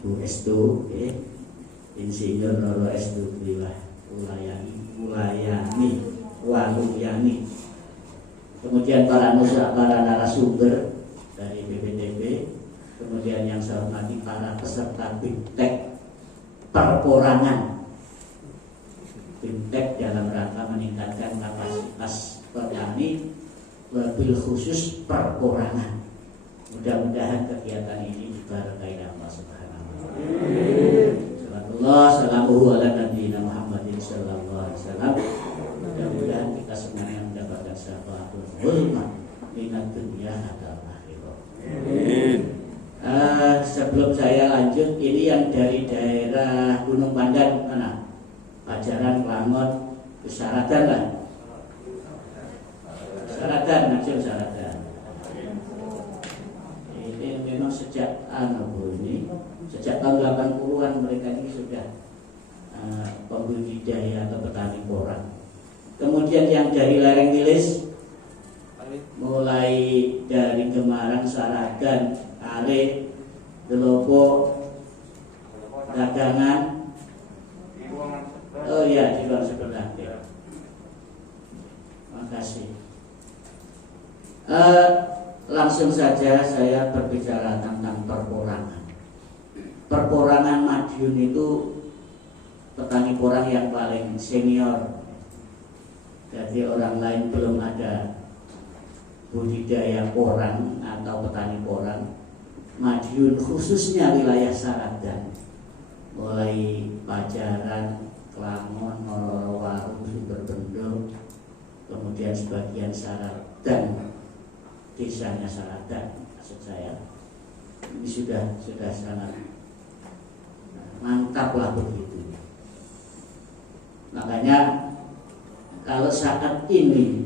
Bu Estu, Insinyur Roro Estu Ulayani, kemudian para narasumber dari BPTB, kemudian yang saya hormati para peserta BIMTEK perporangan, BIMTEK dalam rangka meningkatkan kapasitas petani, wabil khusus perporangan. Mudah-mudahan kegiatan ini diberkahi Allah Subhanahu wa taala. Salamuhu ala nabiyina Muhammadin sallallahu alaihi wasallam. Mudah-mudahan kita semuanya mendapatkan syafaatul ulama minad dunya hatta akhirah. Sebelum saya lanjut, ini yang dari daerah Gunung Pandan mana? Pajaran, Klangon, Syaradan lah. Syaradan, Naksir Syaradan. Ini memang sejak sejak tahun 80-an mereka ini sudah pembudidaya atau petani porang. Kemudian yang dari lereng Wilis, mulai dari Gemarang, Saragan, Ale, Gelopo, Dagangan, oh ya di luar sebelah ya. Makasih. Langsung saja saya berbicara tentang perporangan. Perporangan Madiun itu petani porang yang paling senior. Jadi orang lain belum ada budidaya porang atau petani porang. Madiun khususnya wilayah Saradan, mulai Pajaran, Klangon, Mororowaru, Sumberbendo, kemudian sebagian Saradan, desanya Saradan, maksud saya ini sudah sangat mantap lah begitu. Makanya kalau saat ini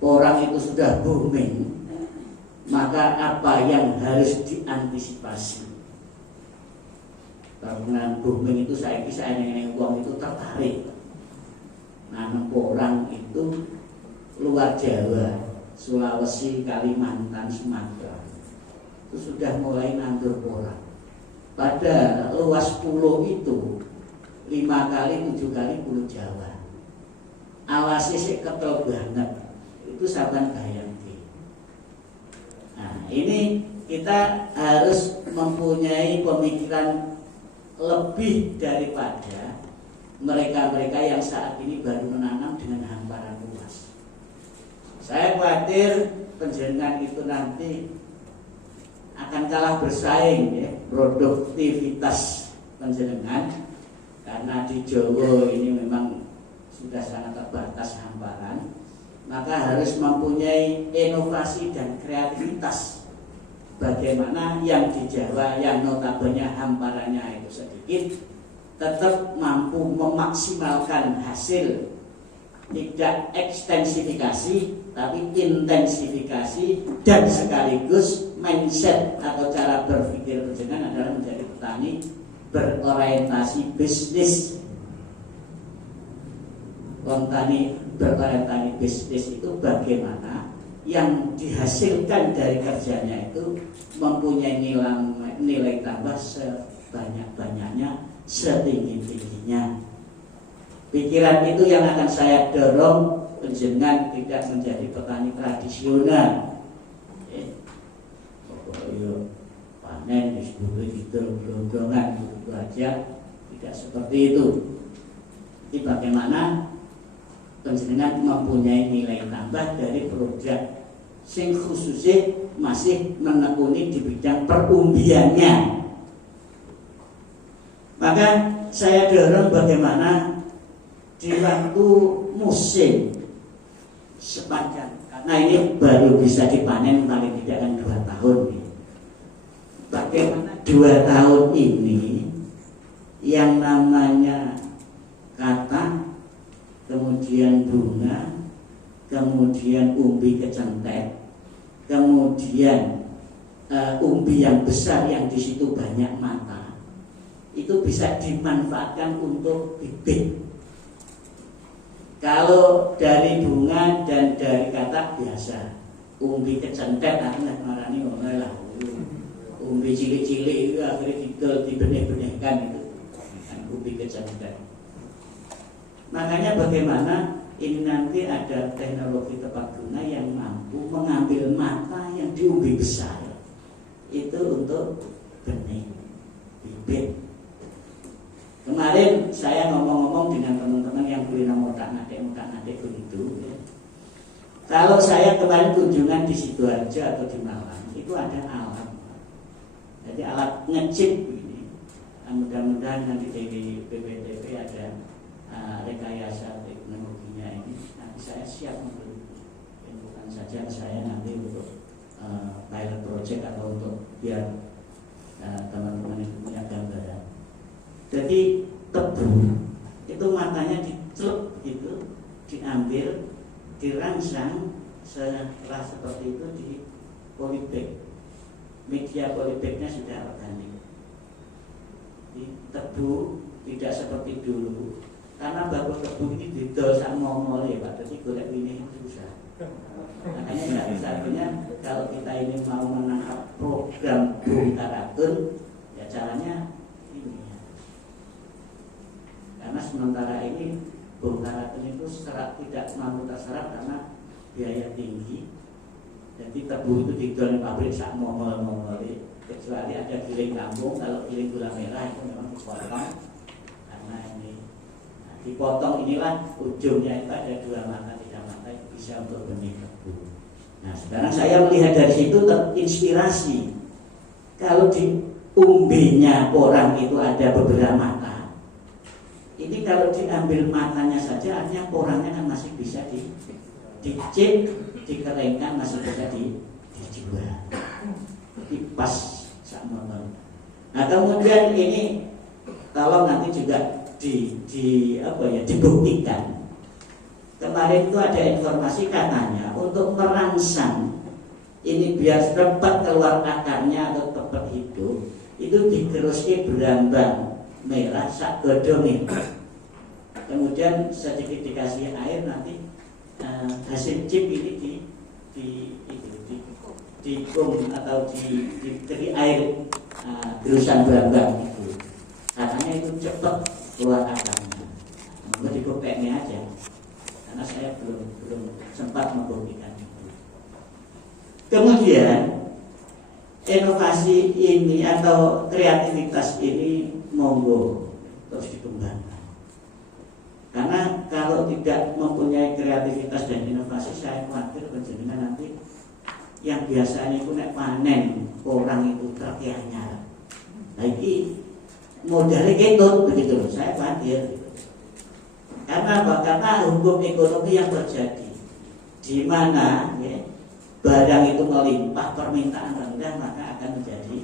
orang itu sudah booming, maka apa yang harus diantisipasi? Karena booming itu saya yang uang itu tertarik. Nanam porang itu luar Jawa, Sulawesi, Kalimantan, Sumatera itu sudah mulai nandur porang. Pada luas pulau itu 5 kali 7 kali pulau Jawa. Awasnya sih ketel banget. Itu saban Bayanti. Nah, ini kita harus mempunyai pemikiran lebih daripada mereka-mereka yang saat ini baru menanam dengan hamparan luas. Saya khawatir penjenengan itu nanti akan kalah bersaing ya, produktivitas penjenengan, karena di Jawa ini memang sudah sangat terbatas hamparan, maka harus mempunyai inovasi dan kreativitas. Bagaimana yang di Jawa yang notabene hamparannya itu sedikit tetap mampu memaksimalkan hasil, tidak ekstensifikasi tapi intensifikasi, dan sekaligus mindset atau cara berpikir penjenengan adalah menjadi petani berorientasi bisnis. Petani berorientasi bisnis itu bagaimana yang dihasilkan dari kerjanya itu mempunyai nilai tambah sebanyak-banyaknya, setinggi-tingginya. Pikiran itu yang akan saya dorong penjenengan tidak menjadi petani tradisional. Pokoknya panen disebut gitu, gelondongan gitu aja, tidak seperti itu. Jadi bagaimana penjenengan mempunyai nilai tambah dari produk sing khususnya masih menekuni di bidang perumbiannya. Maka saya dorong bagaimana di waktu musim sepanjang, karena ini baru bisa dipanen paling tidak kan 2 tahun. Bagaimana 2 tahun ini yang namanya kata, kemudian bunga, kemudian umbi kecentek, kemudian umbi yang besar yang di situ banyak mata, itu bisa dimanfaatkan untuk bibit. Kalau dari bunga dan dari kata biasa, umbi kecentek artinya marani ngono lah. umbi cilik-cilik itu akhirnya dibenih-benihkan itu kan umbi kecantikan. Makanya bagaimana ini nanti ada teknologi tepat guna yang mampu mengambil mata yang diumbi besar itu untuk benih bibit. Kemarin saya ngomong-ngomong dengan teman-teman yang kuliner motak-ngatik begitu ya. Kalau saya kemarin kunjungan di Sidoarjo atau di Malang itu ada alat, jadi alat ngecip ini. Mudah-mudahan nanti di BPTP ada rekayasa teknologinya ini. Nanti saya siap membeli, bukan saja saya nanti untuk pilot project atau untuk biar teman-teman itu punya gambaran. Jadi tebu itu matanya dicelup begitu, diambil, dirangsang, setelah seperti itu di polybag. Media polybagnya sudah organik. Di tebu tidak seperti dulu, karena baku tebu ini didol sama ngomol ya Pak, jadi golek ini susah. Makanya nggak bisa, artinya kalau kita ini mau menangkap program bongkaratun, ya caranya ini ya. Karena sementara ini bongkaratun itu tidak mampu terserap karena biaya tinggi. Jadi tebu itu didol di pabrik sak ngomol-ngomol, kecuali ada giling kampung. Kalau giling gula merah itu memang dipotong karena ini dipotong inilah ujungnya itu ada 2 mata 3 mata itu bisa untuk benih tebu. Nah sekarang saya melihat dari situ terinspirasi. Kalau di umbinya orang itu ada beberapa mata, ini kalau diambil matanya saja artinya porangnya kan masih bisa dicip, dikeringkan, masih bisa dijual. Pas sama. Nah kemudian ini tolong nanti juga dibuktikan. Kemarin itu ada informasi katanya untuk merangsang ini biar cepat keluar akarnya atau cepat hidup, itu digeruski berambang merah sak godong. Kemudian sedikit dikasih air, nanti hasil chip ini dikum atau diberi air gerusan berambang itu. Katanya itu cepat keluar akarnya. Mungkin dikopeknya aja, karena saya belum sempat membuktikan itu. Kemudian inovasi ini atau kreativitas ini monggo terus dikembangkan. Karena kalau tidak mempunyai kreativitas dan inovasi, saya khawatir penjenengan nanti yang biasanya itu nek panen orang itu terkianyar. Lagi modalnya ketut begitu, saya khawatir. Karena apa? Karena hukum ekonomi yang terjadi, di mana ya, barang itu melimpah, permintaan rendah, maka akan menjadi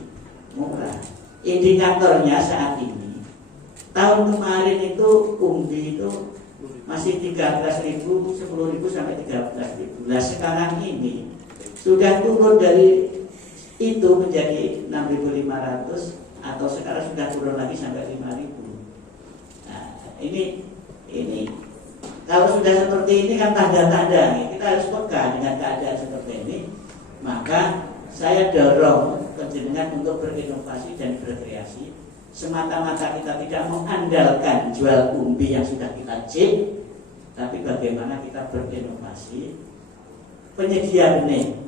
murah. Indikatornya saat ini, tahun kemarin itu umbi itu masih 13.000, 10.000 sampai 13.000. Nah sekarang ini sudah turun dari itu menjadi 6.500 atau sekarang sudah turun lagi sampai 5.000. Nah ini kalau sudah seperti ini kan tanda-tanda ya, kita harus peka dengan keadaan seperti ini. Maka saya dorong penjenengan untuk berinovasi dan berkreasi. Semata-mata kita tidak mengandalkan jual umbi yang sudah kita cip, tapi bagaimana kita berinovasi penyedia benih.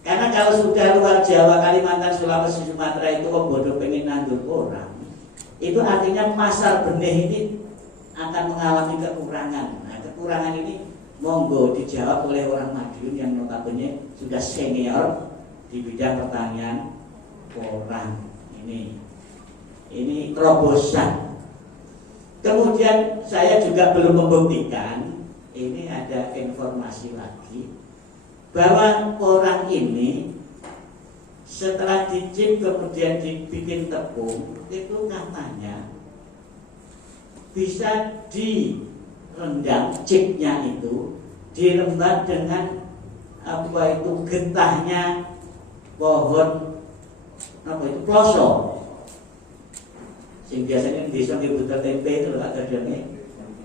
Karena kalau sudah luar Jawa, Kalimantan, Sulawesi, Sumatera itu bodoh pengen nandur orang, itu artinya pasar benih ini akan mengalami kekurangan. Nah kekurangan ini monggo dijawab oleh orang Madiun yang notabene sudah senior di bidang pertanian orang ini terobosan. Kemudian saya juga belum membuktikan, ini ada informasi lagi bahwa orang ini setelah dicip kemudian dibikin tepung itu katanya bisa direndam chipnya itu direndam dengan apa itu getahnya pohon apa itu ploso, sing biasanya di desa butuh tempe itu loh agarnya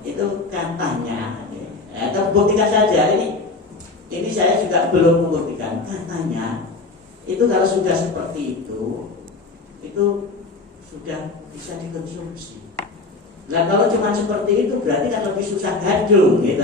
itu katanya ya, buktikan saja ini saya juga belum membuktikan katanya Itu kalau sudah seperti itu sudah bisa dikonsumsi. Nah kalau cuma seperti itu berarti kan lebih susah gandum, gitu.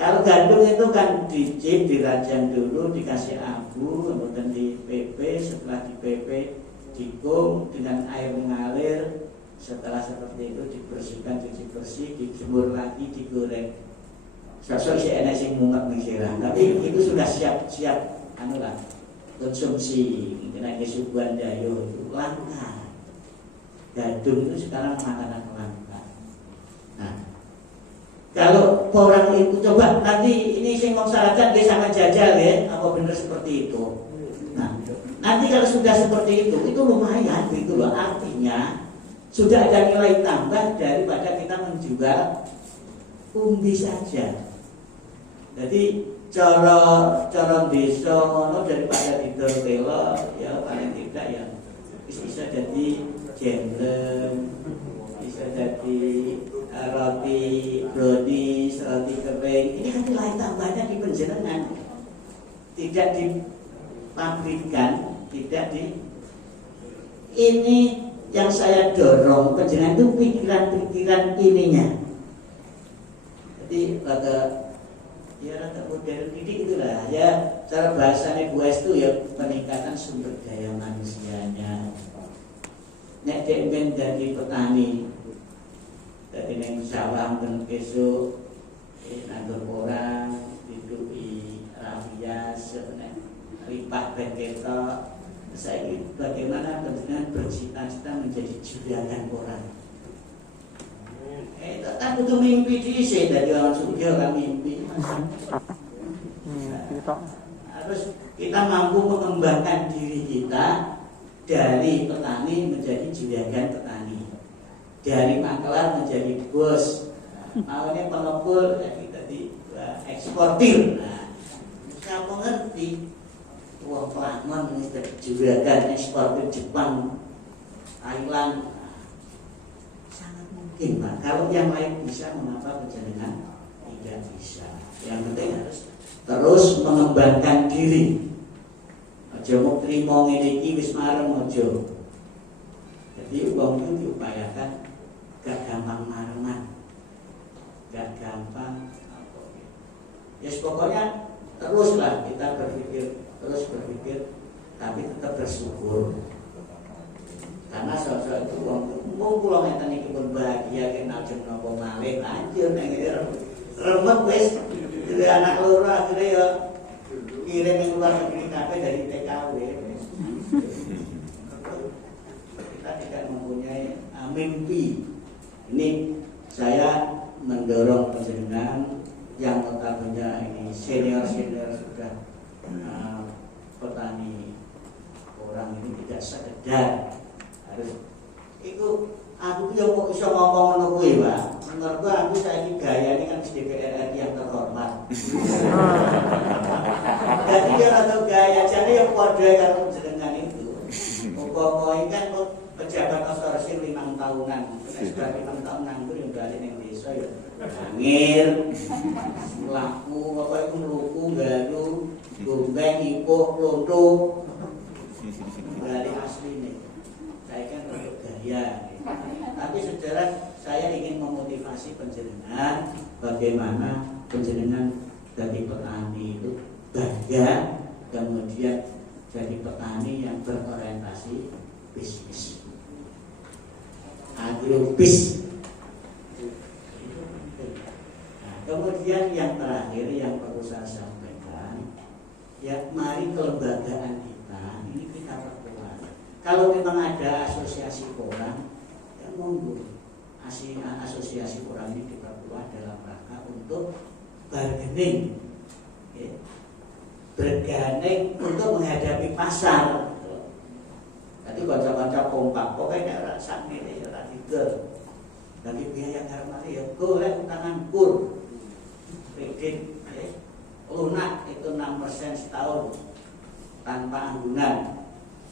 Kalau gandum itu kan dicip, dirajang dulu, dikasih abu, kemudian di PP, setelah di PP dikum dengan air mengalir, setelah seperti itu dibersihkan, cuci bersih, dijemur lagi, digoreng. Sosok si enak sing munget nih, tapi itu sudah siap anu lah konsumsi. Kena kesubuhan dayo itu langka. Gandum itu sekarang makanan langka. Nah, kalau orang itu coba nanti ini sing masyarakat dia sama jajal ya, apa benar seperti itu. Nah, nanti kalau sudah seperti itu lumayan gitu loh. Artinya sudah ada nilai tambah daripada kita menjual umbi saja. Jadi cara desa ngono daripada didol telo ya paling tidak ya bisa jadi jendem, bisa jadi roti brownies, roti kering. Ini kan nilai tambahnya di penjenengan, tidak di pabrikan, tidak di ini yang saya dorong penjenengan itu pikiran-pikiran ininya. Jadi rada modern didik itulah ya, cara bahasanya Bu Es itu ya peningkatan sumber daya manusianya. Nek dek ben jadi petani, jadi neng sawah dan besok nandur orang, diduki rafias, sebenarnya lipat beketo. Saya ini bagaimana dengan bercita-cita menjadi juragan orang. Kan butuh mimpi diisi dari orang sugih kan mimpi. Harus kita mampu mengembangkan diri kita dari petani menjadi juragan petani, dari maklar menjadi bos. Awalnya pengepul jadi eksportir. Nah, siapa ngerti? Wah pelakon ini jadi juragan eksportir Jepang, Thailand. Pak. Kalau yang lain bisa, mengapa penjenengan tidak bisa? Yang penting harus terus mengembangkan diri. Aja mau terima ngene iki wis marem aja. Jadi wong itu diupayakan gak gampang mareman, gak gampang apa. Ya pokoknya teruslah kita terus berpikir, tapi tetap bersyukur. Karena sosok itu wong kula ngeten iki pun bahagia kena jeng napa malih lanjut nang remet wis dari anak loro akhirnya ya kirim yang luar negeri kabeh dari TKW. Kita tidak mempunyai mimpi. Ini saya mendorong panjenengan yang notabene ini senior sudah petani orang ini tidak sekedar harus itu aku yang kok bisa ngomong ngono kuwi, Pak. Menurutku aku saiki gayane kan DPR RI yang terhormat. Jadi dia atau gaya jane yang padha karo jenengan itu. Umpama kan pejabat otorsi 5 tahunan, sudah 5 tahun nganggur yang balik ning desa ya. Angir, laku, apa itu mluku, garu, gombeng, ipuk, lonto. Balik asli nih. Saya kan untuk gaya. Tapi sejarah saya ingin memotivasi penjenengan bagaimana penjenengan dari petani itu bangga, kemudian jadi petani yang berorientasi bisnis, agrobis. Nah, kemudian yang terakhir yang perlu saya sampaikan, ya mari kelembagaan kita ini kita perkuat. Kalau memang ada asosiasi orang, ya monggo asosiasi orang ini diperkuat dalam rangka untuk bargaining, ya. Bergandeng untuk menghadapi pasar. Jadi baca-baca kompak, pokoknya rasa ini ya tiga. Jadi biaya karena ya golek utangan kur, kredit, ya. Lunak itu 6% setahun tanpa anggunan.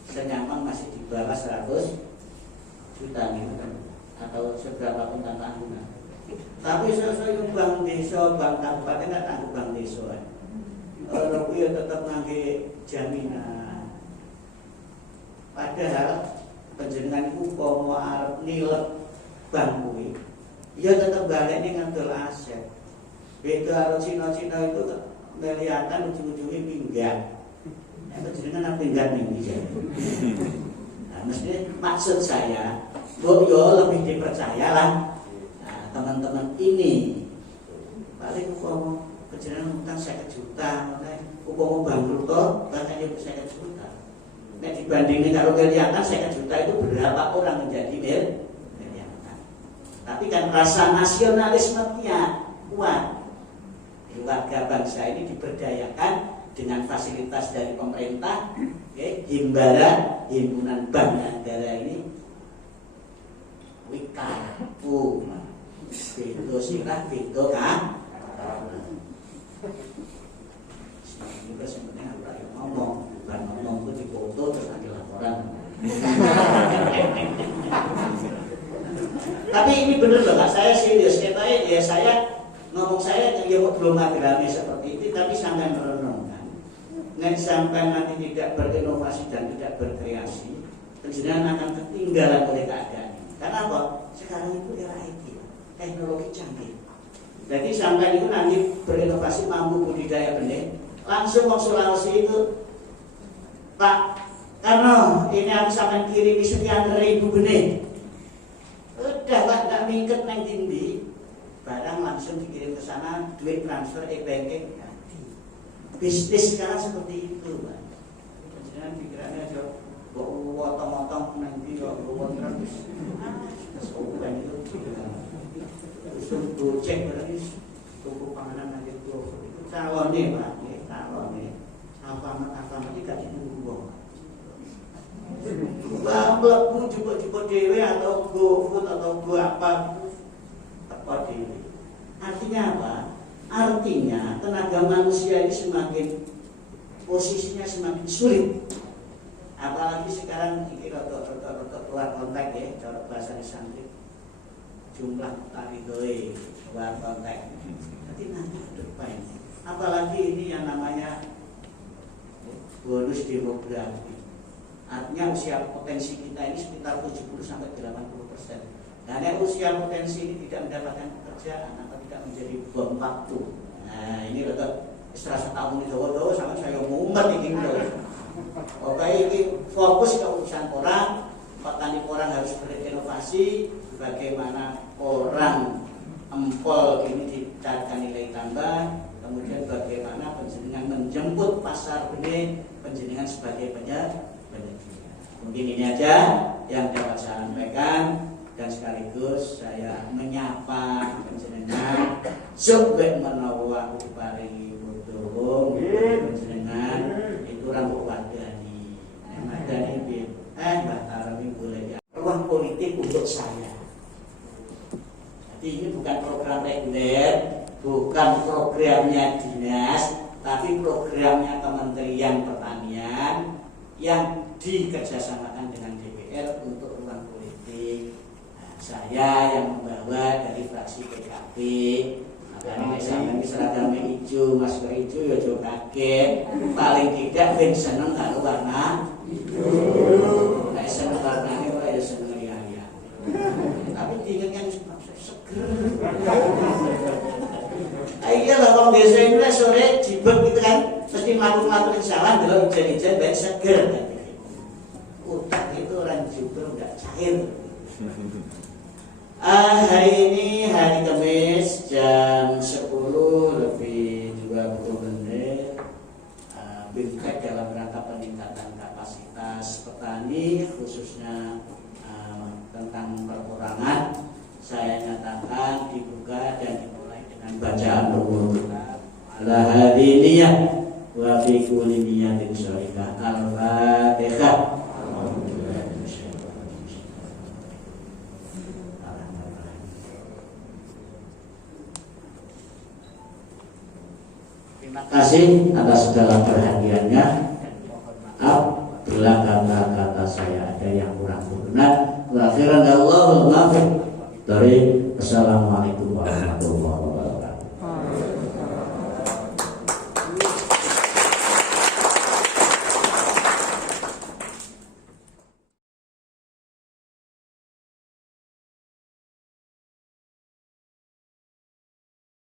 Senyaman masih di bawah 100 juta gitu kan, atau seberapa pun tanpa anggunan. Tapi saya bank desa, bank kabupaten nggak tanggung bank desa. Kalau ya tetap nangge jaminan, Padahal panjenengan iku umpama arep nilep bank kuwi, ya tetep balik ning ngedol aset. Beda karo Cina-Cina itu kelihatan ujung-ujungnya minggat. Nah, panjenengan apa minggat ning iki? Nah, mesti maksud saya, yo lebih dipercaya lah. Nah, teman-teman ini paling umpama panjenengan utang 50 juta, umpama bangkrut bahkan yo 50 juta. Nek dibandingin kalau kelihatan 50 juta itu berapa orang menjadi miliaran. Tapi kan rasa nasionalismenya kuat. Warga bangsa ini diberdayakan dengan fasilitas dari pemerintah, Himbara, himpunan bank negara ini, wika, beto sirah, beto kan. Juga sebenarnya harus ngomong. Bukan ngomong itu di foto terus ada laporan. Tapi ini bener loh Pak, saya serius. Katanya ya saya ngomong saya ya belum agrami seperti itu, tapi sampai merenungkan. Nek sampai nanti tidak berinovasi dan tidak berkreasi, panjenengan akan ketinggalan oleh keadaan. Karena apa? Sekarang itu era IT, teknologi canggih. Jadi sampai itu nanti berinovasi mampu budidaya benih, langsung mau Sulawesi itu, Pak, karena ini aku sampai kirimi sekian ribu benih. Udah Pak, nggak mingket neng tindi, barang langsung dikirim ke sana, duit transfer e-banking. Bisnis sekarang seperti itu, Pak. Jangan pikirannya aja, potong-potong nanti, terus kesukupan itu. Terus gocek berarti tuku panganan nanti itu calonnya Pak, calonnya. Apa tidak ditunggu. Mlebu jupuk-jupuk dhewe atau GoFood atau Go apa teko dhewe. Artinya apa? Artinya tenaga manusia ini semakin posisinya semakin sulit. Apalagi sekarang ini rada keluar kontak ya, cara bahasa disantri. Jumlah taridoe keluar kontak. Jadi nanti ke depan. Apalagi ini yang namanya bonus demografi. Artinya usia potensi kita ini sekitar 70-80%. Dan usia potensi ini tidak mendapatkan pekerjaan atau tidak menjadi bom waktu. Nah ini tetap serasa tahun ini dawa-dawa sama saya mumet ini terus. Oke ini fokus ke urusan orang. Petani orang harus berinovasi. Bagaimana orang empol ini dicarikan nilai tambah. Kemudian bagaimana panjenengan menjemput pasar benih panjenengan sebagai penyedia. Mungkin ini aja yang dapat saya sampaikan dan sekaligus saya menyapa panjenengan sebab menawa diparingi putulung panjenengan itu rambut wadani. Wadani piye? Mbah Taremi boleh ya. Ruang politik untuk saya. Jadi ini bukan program reguler, bukan programnya dinas, tapi programnya Kementerian Pertanian yang dikerjasamakan dengan DPR untuk ruang politik. Nah, saya yang membawa dari fraksi PKB. Makanya sampai seragam hijau, masker hijau ya jauh kaget. Paling tidak ben seneng kalau warna hijau. Nah, seneng warnanya kok ya seneng ya. Tapi diingatkan seger. Iya lah, kalau desa itu sore jibet gitu kan, mesti melakukan kesalahan kalau hujan-hujan baik seger. Utak itu orang juga nggak cair. Hari ini hari Kamis jam 10:20 Bimtek dalam rangka peningkatan kapasitas petani khususnya tentang perkurangan saya nyatakan dibuka dan dimulai dengan bacaan doa ala hadiniyah wa fi kulli niyatin sholihah al-fatihah. Terima kasih atas segala perhatiannya. Maaf bila kata-kata saya ada yang kurang berkenan. Wa akhiran Allahul muwaffiq. Dari Assalamualaikum.